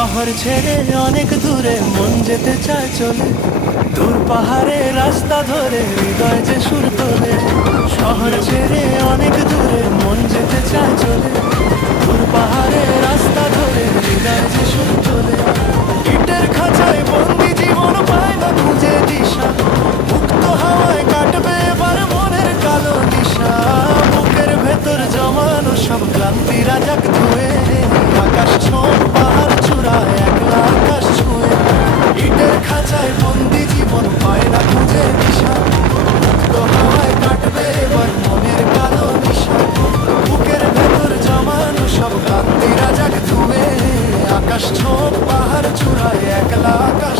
শহর ছেড়ে অনেক দূরে মন যেতে চায় চলে, দূর পাহাড়ে রাস্তা ধরে হৃদয় যে সুর তোলে। শহর ছেড়ে অনেক দূরে মন যেতে চায় চলে, দূর পাহাড়ে রাস্তা ধরে হৃদয় যে সুর তোলে। ইটের খাঁচায় বন্দি জীবন পায় না খুঁজে দিশা, মুক্ত হাওয়ায় কাটবে এবার মনের কালো নিশা। বুকের ভেতর জমানো সব ক্লান্তি রাজাক ধুয়ে, আকাশ ছোঁয় পাহাড় চূড়ায় একলা আকাশ ছুঁয়ে। ইটের খাঁচায় বন্দি জীবন পায় না খুঁজে দিশা, মুক্ত হাওয়ায় কাটবে এবার মনের কালো নিশা। বুকের ভেতর জমানো সব ক্লান্তি রাজাক ধুয়ে, আকাশ ছোঁয় পাহাড় চূড়ায় একলা আকাশ